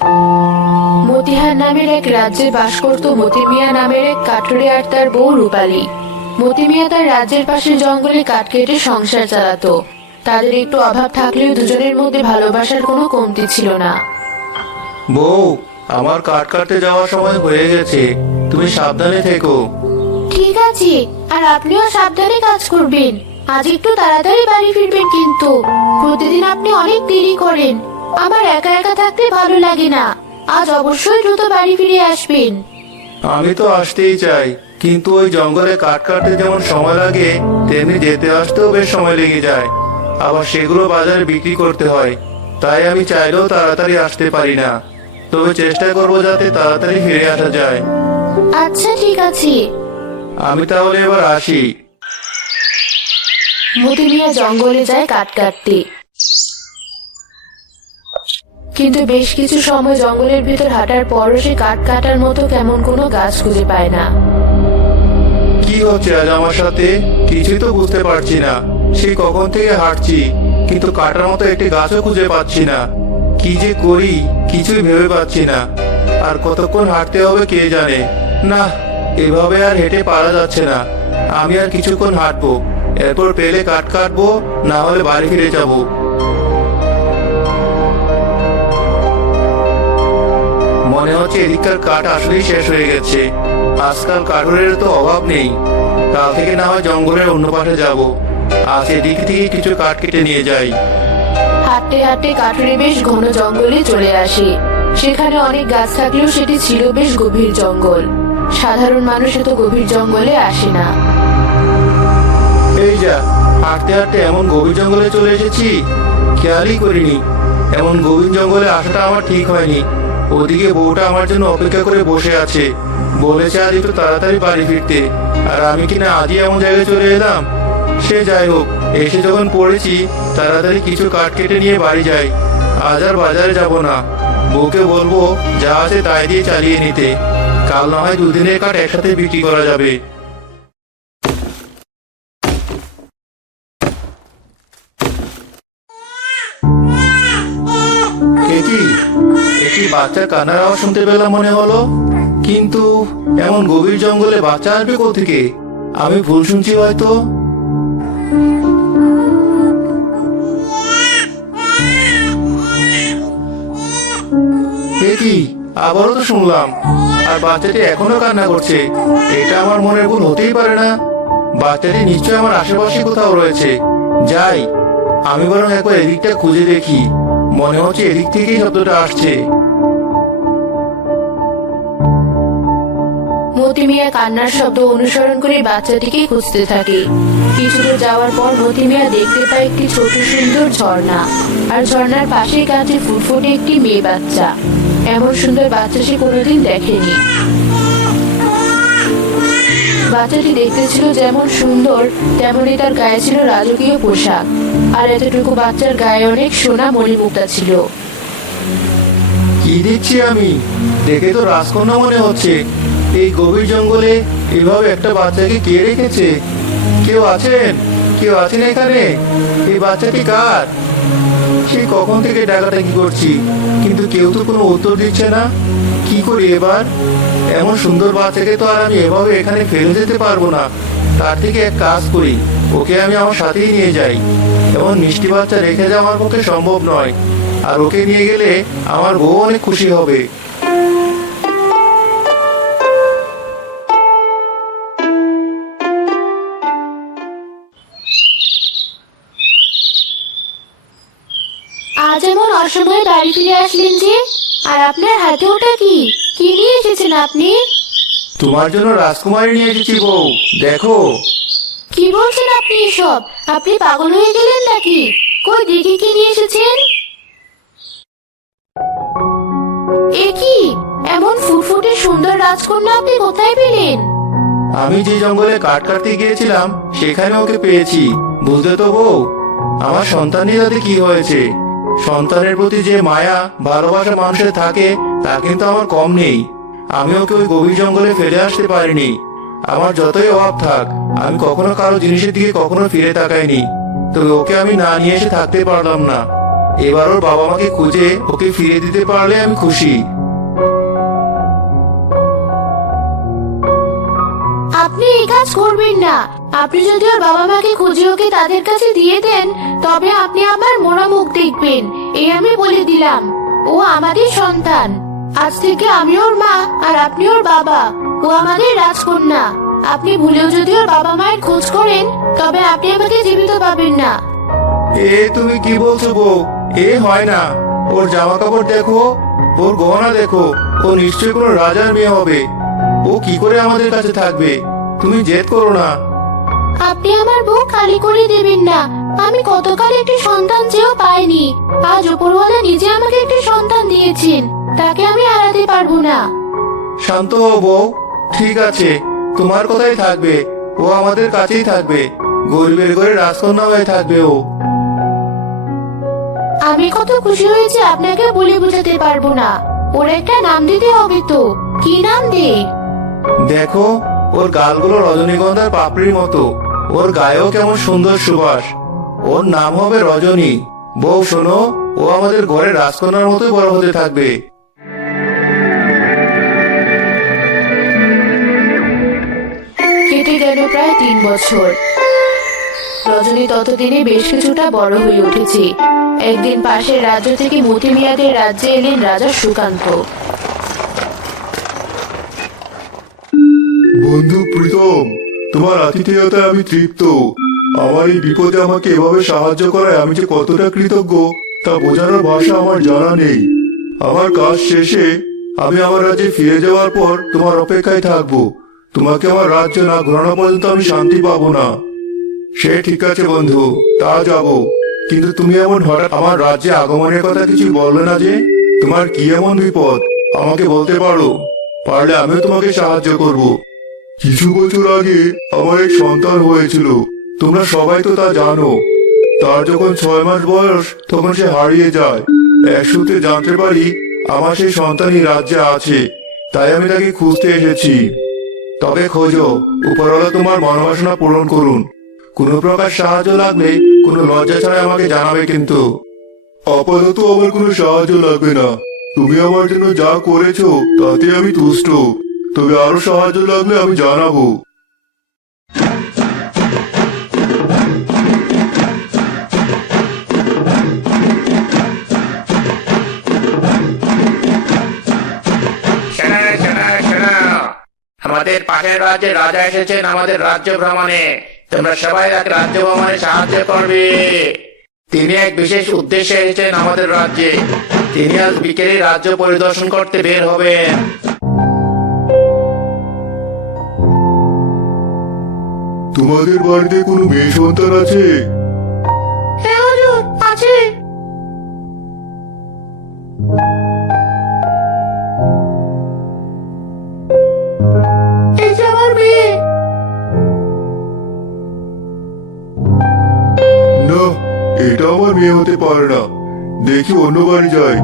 মতিহার নামের এক রাজ্যে বাস করত মতি মিয়া নামের এক কাঠুরে আর তার বউ রূপালী। মতি মিয়া তার রাজ্যের পাশে জঙ্গলে কাঠ কেটে সংসার চালাতো। তাদের একটু অভাব থাকলেও দুজনের মধ্যে ভালোবাসার কোনো কমতি ছিল না। বউ, আমার কাঠ কাটতে যাওয়ার সময় হয়ে গেছে, তুমি সাবধানে থেকো। ঠিক আছে, আর আপনিও সাবধানে কাজ করবেন। আজ একটু তাড়াতাড়ি বাড়ি ফিরবেন কিন্তু। প্রতিদিন আপনি অনেক দেরি করেন, আমার একা একা থাকতে ভালো লাগে না। আজ অবশ্যই দ্রুত বাড়ি ফিরে আসবেন। আমি তো আসতেই চাই, কিন্তু ওই জঙ্গলে কাঠ কাটতে যেমন সময় লাগে তেমনি যেতে আসতেও বেশ সময় লেগে যায়। আবার সেগুলো বাজারে বিক্রি করতে হয়, তাই আমি চাইলেও তাড়াতাড়ি আসতে পারি না। তবে চেষ্টা করবো যাতে তাড়াতাড়ি ফিরে আসা যায়। আচ্ছা ঠিক আছে। আমি তাহলে এবার আসি। মতি মিয়া জঙ্গলে যায় কাঠ কাটতে, কিন্তু বেশ কিছু সময় জঙ্গলের ভিতর হাঁটার পরও সে কাঠ কাটার মতো কেমন কোনো গাছ খুঁজে পায় না। কি হচ্ছে আজ আমার সাথে, কিছুই তো বুঝতে পারছি না। সেই কখন থেকে হাঁটছি, কিন্তু কাটার মতো একটি গাছও খুঁজে পাচ্ছি না। কি যে করি কিছুই ভেবে পাচ্ছি না। আর কতক্ষণ হাঁটতে হবে কে জানে। না, এভাবে আর হেঁটে পারা যাচ্ছে না। আমি আর কিছুক্ষণ হাঁটবো, এরপর পেলে কাঠ কাটবো, না হলে বাড়ি ফিরে যাব। মনে হচ্ছে এদিককার কাঠ আসলেই শেষ হয়ে গেছে। আজকাল কাঠের তো অভাব নেই। কাল থেকে না হয় জঙ্গলের অন্য পাশে যাব। আজ এদিক থেকে কিছু কাঠ কেটে নিয়ে যাই। হাঁটতে হাঁটতে কাঠুরে বেশ ঘন জঙ্গলে চলে আসে। সেখানে অনেক গাছ থাকলেও সেটি ছিল বেশ গভীর জঙ্গল। সাধারণ মানুষ এত গভীর জঙ্গলে আসে না। এই যা, হাঁটতে হাঁটতে এমন গভীর জঙ্গলে চলে এসেছি, খেয়ালই করিনি। এমন গভীর জঙ্গলে আসাটা আমার ঠিক হয়নি। ওদিকে বউটা আমার জন্য অপেক্ষা করে বসে আছে, বলেছে আজ একটু তাড়াতাড়ি বাড়ি ফিরতে। আর আমি কিনা আজই এমন জায়গায় চলে এলাম। সে যাই হোক, এসে যখন পড়েছি তাড়াতাড়ি কিছু কাঠ কেটে নিয়ে বাড়ি যাই। আজ আর বাজারে যাব না। বউকে বলবো যা আছে তাই দিয়ে চালিয়ে নিতে। কাল না হয় দুদিনের কাঠ একসাথে বিক্রি করা যাবে। একটি বাচ্চার কান্নার আওয়াজ শুনতে পেলাম মনে হলো, কিন্তু এমন গভীর জঙ্গলে বাচ্চা আসবে কোত্থেকে? আমি ভুল শুনছি হয়তো। কি আবারও তো শুনলাম, আর বাচ্চাটি এখনো কান্না করছে। এটা আমার মনের ভুল হতেই পারে না। বাচ্চাটি নিশ্চয়ই আমার আশেপাশে কোথাও রয়েছে। যাই, আমি বরং একবার এদিকটা খুঁজে দেখি। মনে হচ্ছে এদিক থেকেই শব্দটা আসছে। মতি মিয়া কান্নার শব্দ অনুসরণ করে বাচ্চাটিকে খুঁজতে থাকে। কিছুদূর যাওয়ার পর মতি মিয়া দেখতে পায় একটি ছোট সুন্দর ঝর্ণা, আর ঝর্ণার পাশেই কাঁধে ফুটফুটে একটি মেয়ে বাচ্চা। এমন সুন্দর বাচ্চা সে কোনোদিন দেখেনি। বাচ্চাটি দেখতে ছিল যেমন সুন্দর, তেমনি তার গায়ে ছিল রাজকীয় পোশাক। আর এতটুকু বাচ্চার গায়ে অনেক সোনা মণিমুক্তা ছিল। কি দেখছি আমি? দেখে তো রাজকন্যা মনে হচ্ছে। এই গভীর জঙ্গলে এভাবে একটা বাচ্চাকে কে রেখেছে? কেউ আছেন? কেউ আছেন এখানে? এই বাচ্চাটি কার? সে কখন থেকে ডাকাডাকি করছি, কিন্তু কেউ তো কোনো উত্তর দিচ্ছে না। কি করি এবার? এমন সুন্দর বাচ্চাকে তো আর আমি এভাবে এখানে ফেলে যেতে পারবো না। তার থেকে এক কাজ করি, ওকে আমি আমার সাথেই নিয়ে যাই। এমন মিষ্টি বাচ্চা রেখে যাওয়া আমার পক্ষে সম্ভব নয়। আর ওকে নিয়ে গেলে আমার বউ অনেক খুশি হবে। আজ এমন অসময়ে বাড়ি ফিরে আসলেন যে? আর আপনার হাতে ওটা কি? কি নিয়ে এসেছেন আপনি? তোমার জন্য রাজকুমারী নিয়ে এসেছি বউ, দেখো। কি বলছেন আপনি এসব? আপনি পাগল হয়ে গেলেন নাকি? কই দেখি কি নিয়ে এসেছেন। এ কি? এমন ফুটফুটে সুন্দর রাজকন্যা আপনি কোথায় পেলেন? আমি যে জঙ্গলে কাঠ কাটতে গিয়েছিলাম সেখানে ওকে পেয়েছি, বুঝলে তো বউ। আমার সন্তানের সাথে কি হয়েছে? সন্তানের প্রতি যে মায়া ভালোবাসা মানুষের থাকে তা কিন্তু আমার কম নেই। আমি ওকে ওই গভীর জঙ্গলে ফেলে আসতে পারিনি। আমার যতই অভাব থাক, আমি কখনো কারো জিনিসের দিকে কখনো ফিরে তাকাইনি। তবে ওকে আমি না নিয়ে এসে থাকতে পারলাম না। এবার ওর বাবা মাকে খুঁজে ওকে ফিরিয়ে দিতে পারলে আমি খুশি। আপনি এই কাজ করবেন না। আপনি যদি ওর বাবা মাকে খুঁজে ওকে তাদের কাছে দিয়ে দেন, তবে আপনি আমার মোড়া মুখ দেখবেন, এই আমি বলে দিলাম। ও আমাদের সন্তান। আজ থেকে আমি ওর মা আর আপনি ওর বাবা। ও আমাদের রাজকন্যা। আপনি ভুলেও যদি ওর বাবা মায়ের খোঁজ করেন, তবে আপনি আমাকে জীবিত পাবেন না। এ তুমি কি বলছো বউ? এ হয় না। ওর জামা কাপড় দেখো, ওর গহনা দেখো, ও নিশ্চয়ই কোনো রাজার মেয়ে হবে। ও কি করে আমাদের কাছে থাকবে? তুমি জেদ করো না। আপনি আমার বুক খালি করে দেবেন না। আমি কতকাল একটি সন্তান চেয়েও পাইনি। আজ উপরওয়ালা নিজে আমাকে একটি সন্তান দিয়েছেন, তাকে আমি হারাতে পারবো না। শান্ত হও বউ। ঠিক আছে, তোমার কথাই থাকবে। ও আমাদের কাছেই থাকবে। গরিবের ঘরে রাজকন্যা হয়ে থাকবে ও। আমি কত খুশি হয়েছি আপনাকে বলে বোঝাতে পারবো না। ওর একটা নাম দিতে হবে তো। কি নাম দে? দেখো, ওর গালগুলো রজনীগন্ধার পাপড়ির মতো। ওর গায়েও কেমন সুন্দর সুবাস। ওর নাম হবে রজনী। বউ শোনো, ও আমাদের ঘরে রাজকন্যার মতোই বড় হতে থাকবে। কেটে গেল প্রায় 3 বছর। রজনী ততদিনে বেশ কিছুটা বড় হয়ে উঠেছে। একদিন পাশের রাজ্য থেকে মতি মিয়াদের রাজ্যে এলেন রাজা সুকান্ত। বন্ধু প্রীতম, তোমার আতিথেয়তায় আমি তৃপ্ত। আমার এই বিপদে আমাকে এভাবে সাহায্য করায় আমি যে কতটা কৃতজ্ঞ তা বোঝানোর ভাষা আমার জানা নেই। আমার কাজ শেষে আমি আমার রাজ্যে ফিরে যাওয়ার পর তোমার অপেক্ষায় থাকবো। তোমাকে আমার রাজ্য না ঘোরানো পর্যন্ত আমি শান্তি পাবো না। সে ঠিক আছে বন্ধু, তা যাব। কিন্তু তুমি এমন হঠাৎ আমার রাজ্যে আগমনের কথা কিছু বললে না যে? তোমার কি এমন বিপদ আমাকে বলতে পারো? পারলে আমিও তোমাকে সাহায্য করব। কিছু বছর আগে আমার এক সন্তান হয়েছিল, তোমরা সবাই তো তা জানো। তার যখন 6 মাস বয়স তখন সে হারিয়ে যায়। এক সূত্রে জানতে পারি আমার সেই সন্তানই রাজ্যে আছে, তাই আমি তাকে খুঁজতে এসেছি। তবে খোঁজো, উপরওয়ালা তোমার মনোবাসনা পূরণ করুন। কোনো প্রকার সাহায্য লাগলে কোনো লজ্জা ছাড়া আমাকে জানাবে কিন্তু। আপাতত আমার কোনো সাহায্য লাগবে না। তুমি আমার জন্য যা করেছো তাতে আমি তুষ্ট। তবে আরো সাহায্য লাগলে আমি জানাবো। আমাদের পাশের রাজ্যে রাজা এসেছেন আমাদের রাজ্য ভ্রমণে। তোমরা সবাই তাকে রাজ্য ভ্রমণে সাহায্য করবে। তিনি এক বিশেষ উদ্দেশ্যে এসেছেন আমাদের রাজ্যে। তিনি আজ বিকেলে রাজ্য পরিদর্শন করতে বের হবেন। তোমাদের বাড়িতে কোনো মেয়ে সন্তান আছে? হ্যাঁ হুজুর, আছে। এই যে আমার মেয়ে। না, এটা আমার মেয়ে হতে পারে না। দেখি অন্য বাড়ি যাই।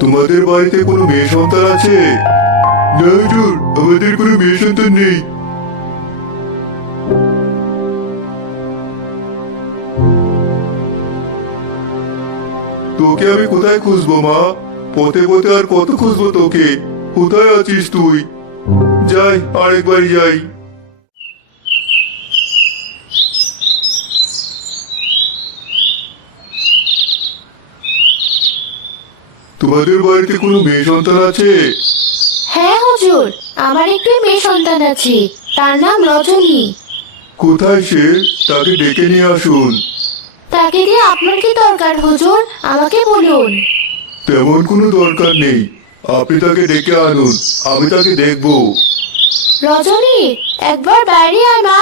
তোমাদের বাড়িতে কোনো মেয়ে সন্তান আছে? না হুজুর, আমাদের কোনো মেয়ে সন্তান নেই। তোকে আমি কোথায় খুঁজবো মা? পথে পথে আর কত খুঁজবো তোকে? কোথায় আছিস তুই? যাই, আরেকবার যাই। তোমাদের বাড়িতে কোনো মেয়ে সন্তান আছে? হ্যাঁ হুজুর, আমার একটি মেয়ে সন্তান আছে। তার নাম রজনী। কোথায় সে? তাকে ডেকে নিয়ে আসুন। তাকে দিয়ে আপনার কি দরকার হুজুর? আমাকে বলুন। তেমন কোনো দরকার নেই, আপনি তাকে ডেকে আনুন, আমি তাকে দেখবো। রজনী, একবার বাইরে আয় মা।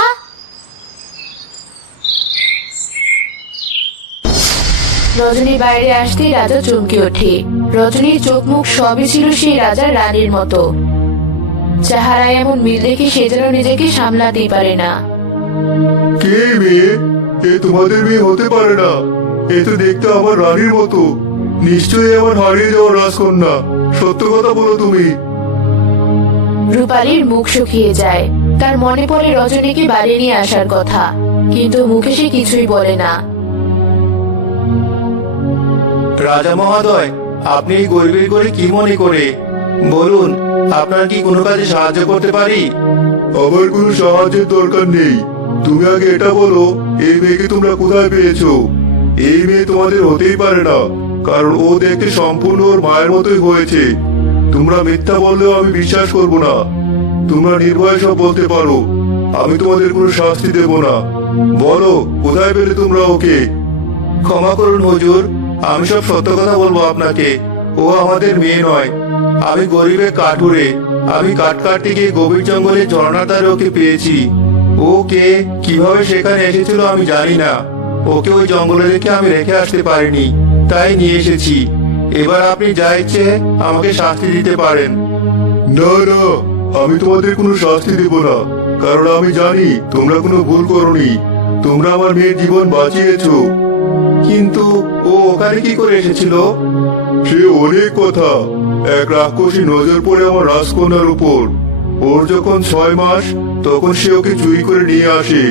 রজনী বাইরে আসতেই রাজা চমকে ওঠে। রজনীর চোখ মুখ সবই ছিল সেই রাজার রানীর মতো। চেহারায় এমন মিল দেখে সে যেন নিজেকে সামলাতেই পারে না। কে এই মেয়ে? এ তোমাদের মেয়ে হতে পারে না। এ তো দেখতে আমার রানীর মতো। নিশ্চয়ই আমার হারিয়ে যাওয়া রাজকন্যা। সত্য কথা বলো তুমি। রূপালীর মুখ শুকিয়ে যায়। তার মনে পড়ে রজনীকে বাড়ি নিয়ে আসার কথা, কিন্তু মুখে সে কিছুই বলে না। রাজা মহোদয়, আপনি এই গরিবের করে কি মনে করে বলুন, আপনার কি কোনো কাজে সাহায্য করতে পারি? আমার কোনো সাহায্যের দরকার নেই। তুমি আগে এটা বলো, এই মেয়েকে তোমরা কোথায় পেয়েছো? এই মেয়ে তোমাদের হতেই পারে না, কারণ ও দেখতে সম্পূর্ণ ওর মায়ের মতোই হয়েছে। তোমরা মিথ্যা বললেও আমি বিশ্বাস করব না। তোমরা নির্ভয়ে সব বলতে পারো, আমি তোমাদের কোনো শাস্তি দেব না। বলো, কোথায় পেলে তোমরা ওকে? ক্ষমা করুন হুজুর, আমি সব সত্য কথা বলবো আপনাকে। ও আমাদের মেয়ে নয়। আমি গরিবের কাঠুরে। আমি কাঠ কাটতে গিয়ে গভীর জঙ্গলে ঝর্ণার ধারে ওকে পেয়েছি। ও কে, কিভাবে সেখানে এসেছিল আমি জানি না। ওকে ওই জঙ্গলে রেখে আমি রেখে আসতে পারিনি, তাই নিয়ে এসেছি। এবার আপনি যা ইচ্ছে আমাকে শাস্তি দিতে পারেন। না না, আমি তোমাদের কোনো শাস্তি দেব না, কারণ আমি জানি তোমরা কোনো ভুল করোনি। তোমরা আমার মেয়ের জীবন বাঁচিয়েছো। কিন্তু ও ওখানে কি করে এসেছিল? সে অনেক কথা। এক রাক্ষসী নজর পড়ে আমার রাজকন্যার উপর। ওর যখন 6 মাস, তখন সে ওকে চুরি করে নিয়ে আসে।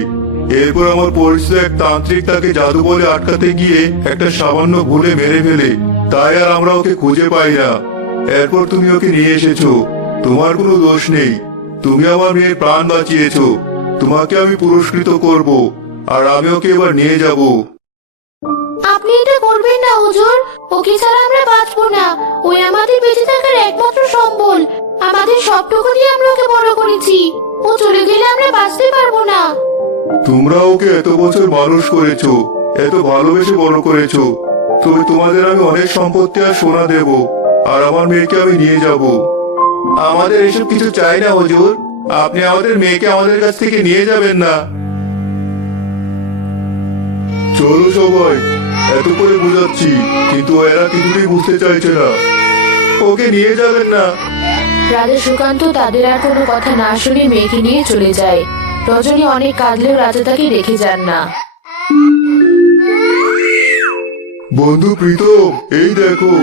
এরপর আমার পরিচিত এক তান্ত্রিক তাকে জাদু বলে আটকাতে গিয়ে একটা সামান্য ভুলে মেরে ফেলে। তাই আর আমরা ওকে খুঁজে পাই না। এরপর তুমি ওকে নিয়ে এসেছো। তোমার কোনো দোষ নেই। তুমি আমার মেয়ের প্রাণ বাঁচিয়েছো। তোমাকে আমি পুরস্কৃত করব, আর আমি ওকে এবার নিয়ে যাব। আপনি এটা করবেন না হুজুর। ওকে ছাড়া আমরা বাঁচবো না। ওই আমাদের বেঁচে থাকার একমাত্র সম্বল। আমাদের সবটুকু দিয়ে আমরা ওকে বড় করেছি। ও চলে গেলে আমরা বাঁচতে পারবো না। তোমরা ওকে এত বছর মানুষ করেছো, এত ভালোবেসে বড় করেছো। তবে তোমাদের আমি অনেক সম্পত্তি আর সোনা দেব, আর আমার মেয়েকে আমি নিয়ে যাব। আমাদের এসব কিছু চাই না হুজুর। আপনি আমাদের মেয়েকে আমাদের কাছ থেকে নিয়ে যাবেন না। চলো সবাই, এত করে বোঝাচ্ছি, কিন্তু এরা কিছুতেই বুঝতে চাইছে না। ওকে নিয়ে যাবেন না। রাজা সুকান্ত তাদের আর কোনো কথা না শুনে মেয়েকে নিয়ে চলে যায়। রজনী অনেক কাঁদলেও রাজা তাকে রেখে যান না। বন্ধু প্রীতম, এই দেখো,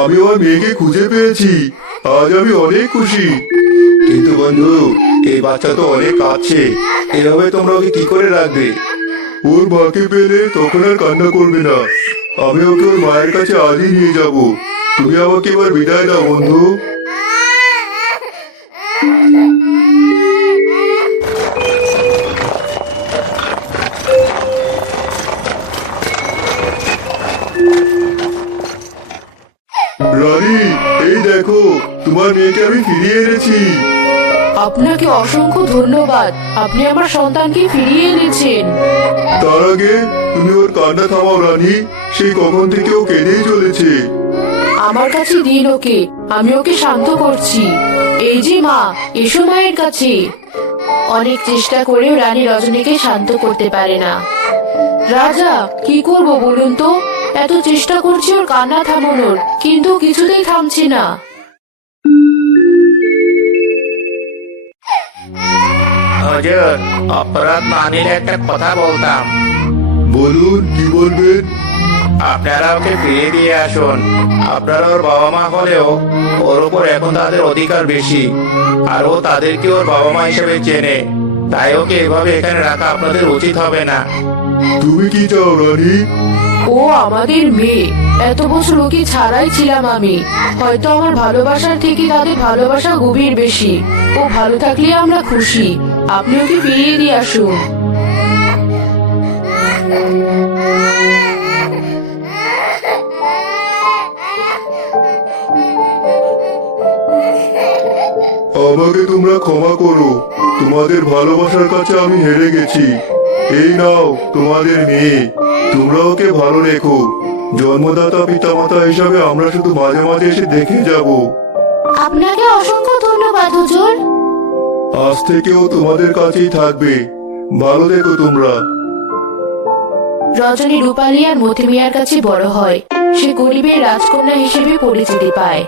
আমি আমার মেয়েকে খুঁজে পেয়েছি। আজ আমি অনেক খুশি। কিন্তু বন্ধু, এই বাচ্চা তো অনেক কাঁদছে। এভাবে তোমরা ওকে কি করে রাখবে? ওর মাকে পেলে তখন আর কান্না করবে না। আমি ওকে ওর মায়ের কাছে আজই নিয়ে যাব। তুমি আমাকে এবার বিদায় দাও বন্ধু। রানী, এই দেখো, তোমার মেয়েকে আমি ফিরিয়ে এনেছি। আপনাকে অসংখ্য ধন্যবাদ। আপনি আমার সন্তানকে ফিরিয়ে এনেছেন। তার আগে তুমি ওর কান্না থামাও রানী। সেই কখন থেকে ও কেঁদেই চলেছে। আমার কাছে দিন ওকে, আমি ওকে শান্ত করছি। এই যে মা, এসো মায়ের কাছে। অনেক চেষ্টা করেও রানী রজনীকে শান্ত করতে পারে না। রাজা, কি করব বলুন তো? এত চেষ্টা করছি ওর কান্না থামানোর, কিন্তু কিছুতেই থামছে না। হুজুর, অপরাধ না নিলে একটা কথা বলতাম। বলুন, কি বলবেন? আপনারা ওকে ফিরিয়ে দিয়ে আসুন। আপনারা ওর বাবা মা হলেও ওর উপর এখন তাদের অধিকার বেশি, আর ও তাদেরকে ওর বাবা মা হিসেবে চেনে। তাই ওকে এভাবে এখানে রাখা আপনাদের উচিত হবে না। তুমি কি চাও রানী? ও আমাদের মেয়ে। এত বছর ওকে ছাড়াই ছিলাম আমি। হয়তো আমার ভালোবাসার থেকে তাদের ভালোবাসা গভীর বেশি। ও ভালো থাকলে আমরা খুশি। আপনি ওকে ফিরিয়ে দিয়ে আসুন। আমাকে তোমরা ক্ষমা করো। তোমাদের ভালোবাসার কাছে আমি হেরে গেছি। এই নাও তোমাদের মেয়ে। তোমরা ওকে ভালো রেখো। জন্মদাতা পিতামাতা হিসাবে আমরা শুধু মাঝে মাঝে এসে দেখে যাব। আপনাকে অসংখ্য ধন্যবাদ হুজুর। আজ থেকেও তোমাদের কাছেই থাকবে। ভালো দেখো তোমরা। রজনী রূপালী আর মতি মিয়ার কাছে বড় হয়। সে গরিবের রাজকন্যা হিসেবে পরিচিতি পায়।